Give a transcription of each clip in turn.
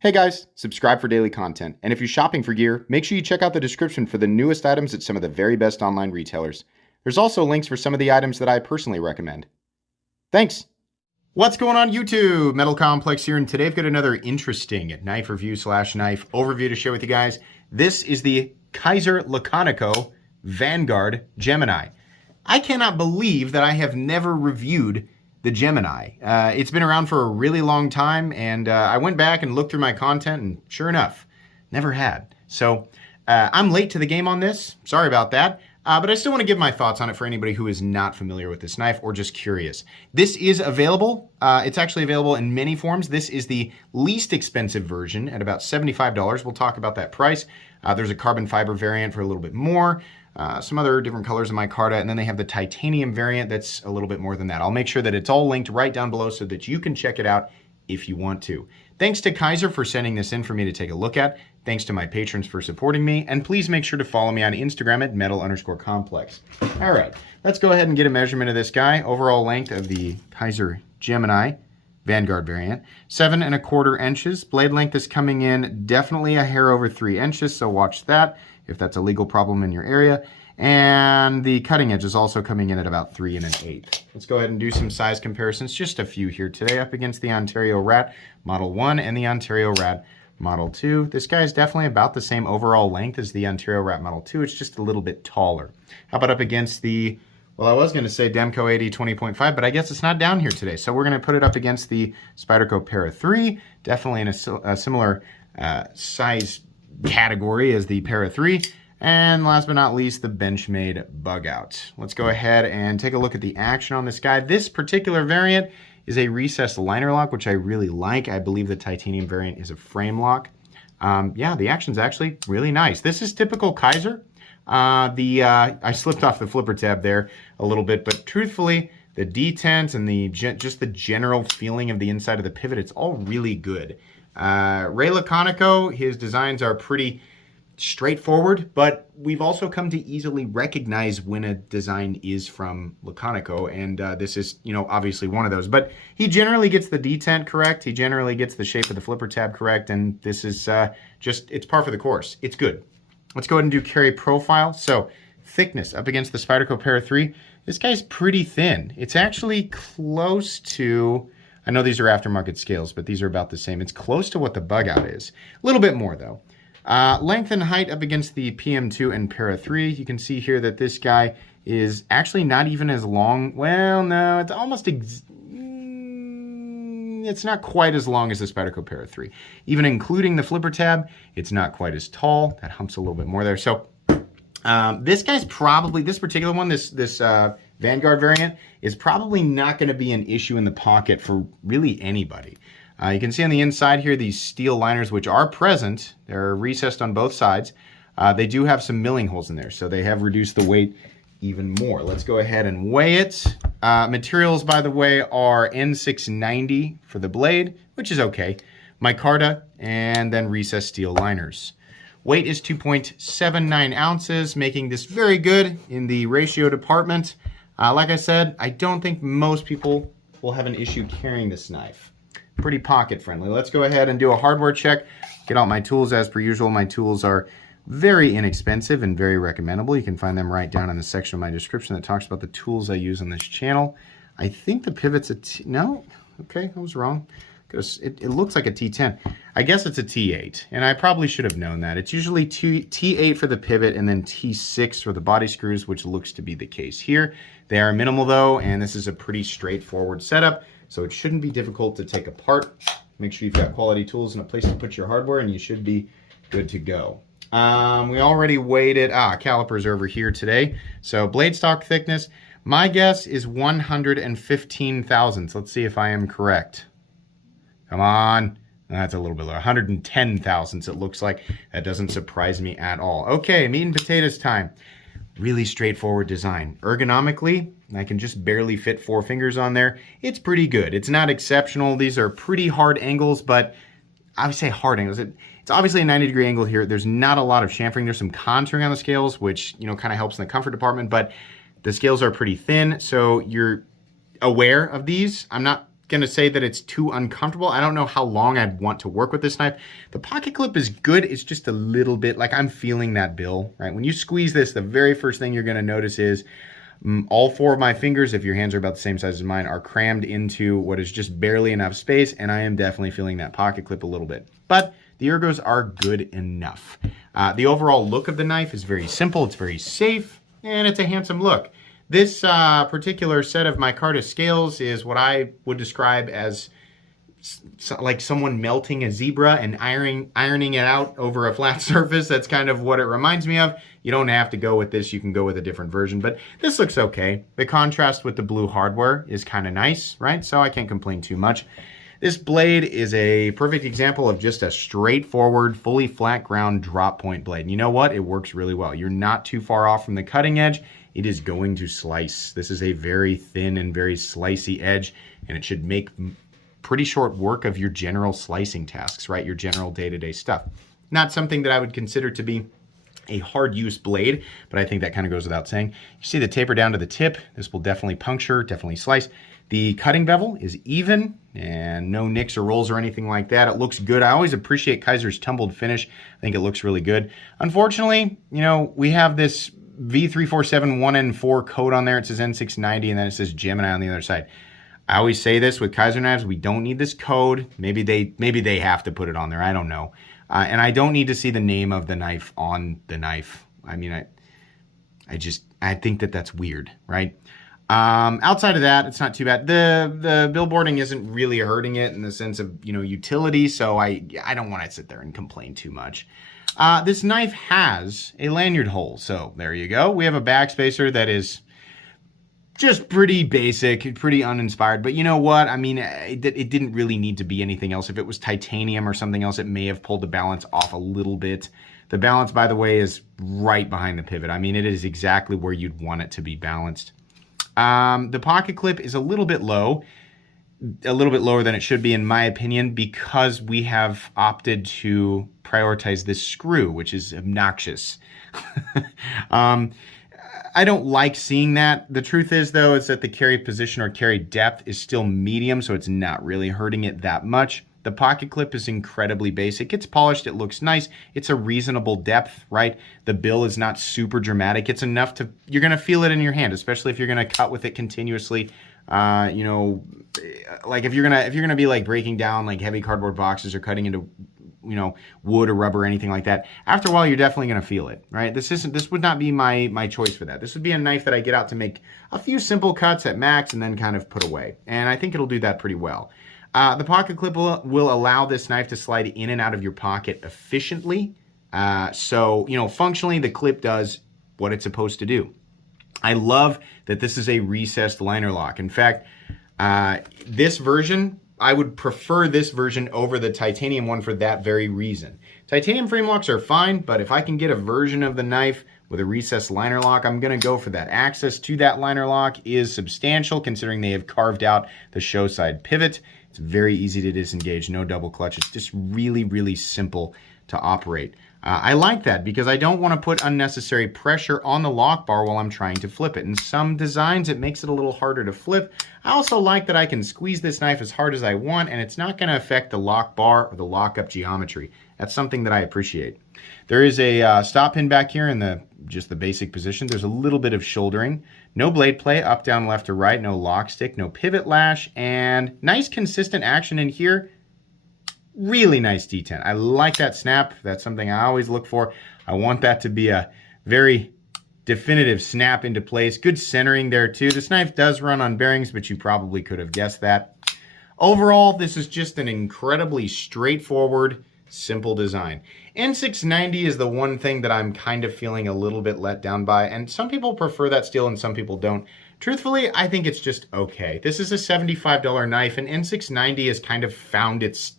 Hey guys, subscribe for daily content. And if you're shopping for gear, make sure you check out the description for the newest items at some of the very best online retailers. There's also links for some of the items that I personally recommend. Thanks! What's going on YouTube? Metal Complex here, and today I've got another interesting knife review / knife overview to share with you guys. This is the Kizer Laconico Vanguard Gemini. I cannot believe that I have never reviewed the Gemini. It's been around for a really long time, and I went back and looked through my content, and sure enough, never had. So I'm late to the game on this. Sorry about that. But I still want to give my thoughts on it for anybody who is not familiar with this knife or just curious. This is available. It's actually available in many forms. This is the least expensive version at about $75. We'll talk about that price. There's a carbon fiber variant for a little bit more. Some other different colors in micarta, and then they have the titanium variant that's a little bit more than that. I'll make sure that it's all linked right down below so that you can check it out if you want to. Thanks to Kizer for sending this in for me to take a look at. Thanks to my patrons for supporting me, and please make sure to follow me on Instagram at metal_complex. All right, let's go ahead and get a measurement of this guy. Overall length of the Kizer Gemini Vanguard variant, 7¼ inches. Blade length is coming in definitely a hair over 3 inches, so watch that if that's a legal problem in your area. And the cutting edge is also coming in at about 3 1/8. Let's go ahead and do some size comparisons, just a few here today, up against the Ontario Rat Model 1 and the Ontario Rat Model 2. This guy is definitely about the same overall length as the Ontario Rat Model 2. It's just a little bit taller. How about up against the, well, I was going to say Demco 80 20.5, but I guess it's not down here today. So we're going to put it up against the Spyderco Para 3, definitely in a similar size category as the Para 3. And last but not least, the Benchmade Bug Out. Let's go ahead and take a look at the action on this guy. This particular variant is a recessed liner lock, which I really like. I believe the titanium variant is a frame lock. Yeah, the action's actually really nice. This is typical Kizer. I slipped off the flipper tab there a little bit, but truthfully, the detent and just the general feeling of the inside of the pivot, it's all really good. Ray Laconico, his designs are pretty straightforward, but we've also come to easily recognize when a design is from Laconico, and this is, obviously one of those. But he generally gets the detent correct, he generally gets the shape of the flipper tab correct, and this is it's par for the course. It's good. Let's go ahead and do carry profile. So thickness up against the Spyderco Para 3. This guy's pretty thin. It's actually close to, I know these are aftermarket scales, but these are about the same. It's close to what the Bug Out is. A little bit more though. Length and height up against the PM2 and Para 3. You can see here that this guy is actually not even as long. Well, no, it's almost, it's not quite as long as the Spyderco Para 3. Even including the flipper tab, it's not quite as tall. That humps a little bit more there. So this guy's probably, this particular one, this Vanguard variant, is probably not going to be an issue in the pocket for really anybody. You can see on the inside here these steel liners, which are present. They're recessed on both sides. They do have some milling holes in there, so they have reduced the weight even more. Let's go ahead and weigh it. Materials, by the way, are N690 for the blade, which is okay. Micarta, and then recessed steel liners. Weight is 2.79 ounces, making this very good in the ratio department. Like I said, I don't think most people will have an issue carrying this knife. Pretty pocket friendly. Let's go ahead and do a hardware check. Get out my tools as per usual. My tools are very inexpensive and very recommendable. You can find them right down in the section of my description that talks about the tools I use on this channel. I think the pivot's a no, okay, I was wrong. Because it looks like a T10. I guess it's a T8, and I probably should have known that. It's usually T8 for the pivot and then T6 for the body screws, which looks to be the case here. They are minimal though, and this is a pretty straightforward setup, so it shouldn't be difficult to take apart. Make sure you've got quality tools and a place to put your hardware, and you should be good to go. We already weighed it. Calipers are over here today. So blade stock thickness, my guess is 115 thousandths. Let's see if I am correct. Come on. That's a little bit low. 110 thousandths it looks like. That doesn't surprise me at all. Okay, meat and potatoes time. Really straightforward design. Ergonomically, I can just barely fit 4 fingers on there. It's pretty good. It's not exceptional. These are pretty hard angles, but I would say hard angles. It's obviously a 90-degree angle here. There's not a lot of chamfering. There's some contouring on the scales, which, kind of helps in the comfort department, but the scales are pretty thin, so you're aware of these. I'm not going to say that it's too uncomfortable. I don't know how long I'd want to work with this knife. The pocket clip is good. It's just a little bit like I'm feeling that bill, right? When you squeeze this, the very first thing you're going to notice is all 4 of my fingers, if your hands are about the same size as mine, are crammed into what is just barely enough space, and I am definitely feeling that pocket clip a little bit. But the ergos are good enough. The overall look of the knife is very simple, it's very safe, and it's a handsome look. This particular set of micarta scales is what I would describe as like someone melting a zebra and ironing it out over a flat surface. That's kind of what it reminds me of. You don't have to go with this. You can go with a different version, but this looks okay. The contrast with the blue hardware is kind of nice, right? So I can't complain too much. This blade is a perfect example of just a straightforward, fully flat ground drop point blade. And you know what? It works really well. You're not too far off from the cutting edge. It is going to slice. This is a very thin and very slicey edge, and it should make pretty short work of your general slicing tasks, right? Your general day-to-day stuff. Not something that I would consider to be a hard use blade, but I think that kind of goes without saying. You see the taper down to the tip. This will definitely puncture, definitely slice. The cutting bevel is even and no nicks or rolls or anything like that. It looks good. I always appreciate Kizer's tumbled finish. I think it looks really good. Unfortunately, you know, we have this V347 1N4 code on there. It says N690 and then it says Gemini on the other side. I always say this with Kizer knives, we don't need this code. Maybe they have to put it on there. I don't know. And I don't need to see the name of the knife on the knife. I mean, I think that that's weird, right? Outside of that, it's not too bad. The billboarding isn't really hurting it in the sense of, you know, utility. So I don't want to sit there and complain too much. This knife has a lanyard hole. So there you go. We have a backspacer that is just pretty basic, pretty uninspired. But you know what? I mean, it didn't really need to be anything else. If it was titanium or something else, it may have pulled the balance off a little bit. The balance, by the way, is right behind the pivot. I mean, it is exactly where you'd want it to be balanced. The pocket clip is a little bit low, a little bit lower than it should be, in my opinion, because we have opted to prioritize this screw, which is obnoxious. I don't like seeing that. The truth is, though, is that the carry position or carry depth is still medium, so it's not really hurting it that much. The pocket clip is incredibly basic. It's polished. It looks nice. It's a reasonable depth, right? The bill is not super dramatic. It's enough to, you're going to feel it in your hand, especially if you're going to cut with it continuously. You know, like if you're going to be like breaking down like heavy cardboard boxes or cutting into, you know, wood or rubber or anything like that, after a while you're definitely going to feel it, right? This would not be my choice for that. This would be a knife that I get out to make a few simple cuts at max and then kind of put away, and I think it'll do that pretty well. The pocket clip will allow this knife to slide in and out of your pocket efficiently. So, you know, functionally the clip does what it's supposed to do. I love that this is a recessed liner lock. In fact, this version, I would prefer this version over the titanium one for that very reason. Titanium frame locks are fine, but if I can get a version of the knife with a recessed liner lock, I'm going to go for that. Access to that liner lock is substantial considering they have carved out the show side pivot. It's very easy to disengage, no double clutch. It's just really, really simple to operate. I like that because I don't want to put unnecessary pressure on the lock bar while I'm trying to flip it. In some designs, it makes it a little harder to flip. I also like that I can squeeze this knife as hard as I want and it's not going to affect the lock bar or the lockup geometry. That's something that I appreciate. There is a stop pin back here in just the basic position. There's a little bit of shouldering. No blade play, up, down, left, or right. No lock stick, no pivot lash, and nice consistent action in here. Really nice detent. I like that snap. That's something I always look for. I want that to be a very definitive snap into place. Good centering there too. This knife does run on bearings, but you probably could have guessed that. Overall, this is just an incredibly straightforward, simple design. N690 is the one thing that I'm kind of feeling a little bit let down by, and some people prefer that steel and some people don't. Truthfully, I think it's just okay. This is a $75 knife, and N690 has kind of found its,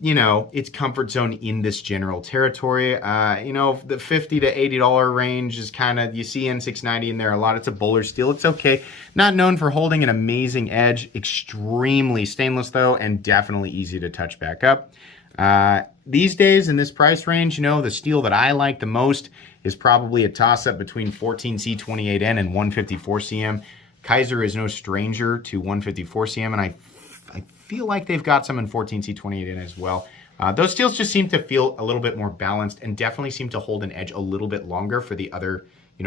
you know, its comfort zone in this general territory. You know, the $50 to $80 range is kind of, you see N690 in there a lot. It's a bowler steel. It's okay. Not known for holding an amazing edge. Extremely stainless, though, and definitely easy to touch back up. These days in this price range, you know, the steel that I like the most is probably a toss-up between 14C28N and 154CM. Kizer is no stranger to 154CM, and I feel like they've got some in 14C28 in as well. Those steels just seem to feel a little bit more balanced and definitely seem to hold an edge a little bit longer for the other,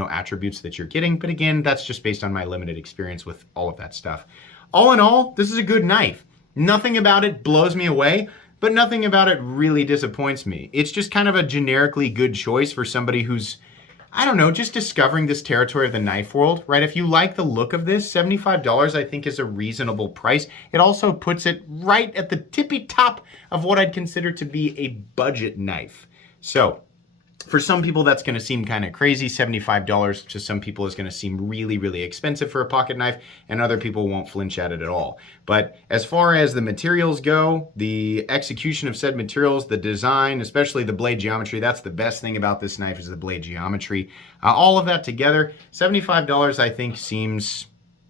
attributes that you're getting. But again, that's just based on my limited experience with all of that stuff. All in all, this is a good knife. Nothing about it blows me away, but nothing about it really disappoints me. It's just kind of a generically good choice for somebody who's, I don't know, just discovering this territory of the knife world, right? If you like the look of this, $75 I think is a reasonable price. It also puts it right at the tippy top of what I'd consider to be a budget knife. So for some people, that's going to seem kind of crazy. $75 to some people is going to seem really, really expensive for a pocket knife, and other people won't flinch at it at all. But as far as the materials go, the execution of said materials, the design, especially the blade geometry, that's the best thing about this knife is the blade geometry. All of that together, $75 I think seems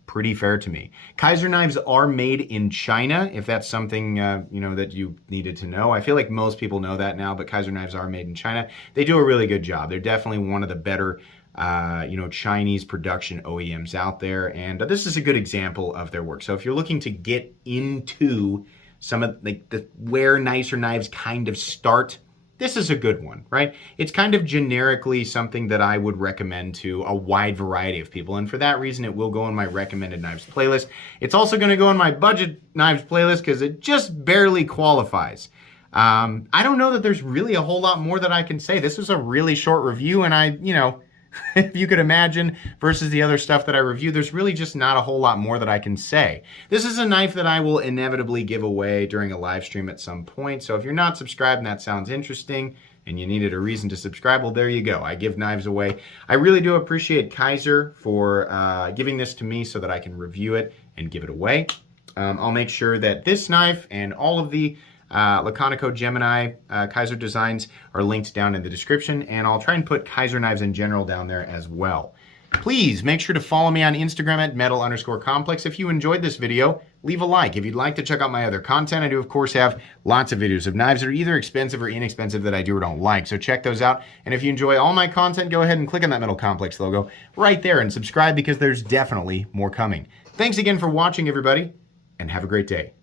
pretty fair to me. Kizer knives are made in China, if that's something that you needed to know. I feel like most people know that now, but Kizer knives are made in China. They do a really good job. They're definitely one of the better Chinese production OEMs out there, and this is a good example of their work. So if you're looking to get into some of where nicer knives kind of start, this is a good one, right? It's kind of generically something that I would recommend to a wide variety of people, and for that reason, it will go in my recommended knives playlist. It's also going to go in my budget knives playlist because it just barely qualifies. I don't know that there's really a whole lot more that I can say. This was a really short review, and if you could imagine, versus the other stuff that I reviewed, there's really just not a whole lot more that I can say. This is a knife that I will inevitably give away during a live stream at some point. So if you're not subscribed and that sounds interesting and you needed a reason to subscribe, well, there you go. I give knives away. I really do appreciate Kizer for giving this to me so that I can review it and give it away. I'll make sure that this knife and all of the Laconico Gemini Kizer designs are linked down in the description, and I'll try and put Kizer knives in general down there as well. Please make sure to follow me on Instagram at metal_complex. If you enjoyed this video, leave a like. If you'd like to check out my other content, I do of course have lots of videos of knives that are either expensive or inexpensive that I do or don't like, so check those out. And if you enjoy all my content, go ahead and click on that Metal Complex logo right there and subscribe, because there's definitely more coming. Thanks again for watching, everybody, and have a great day.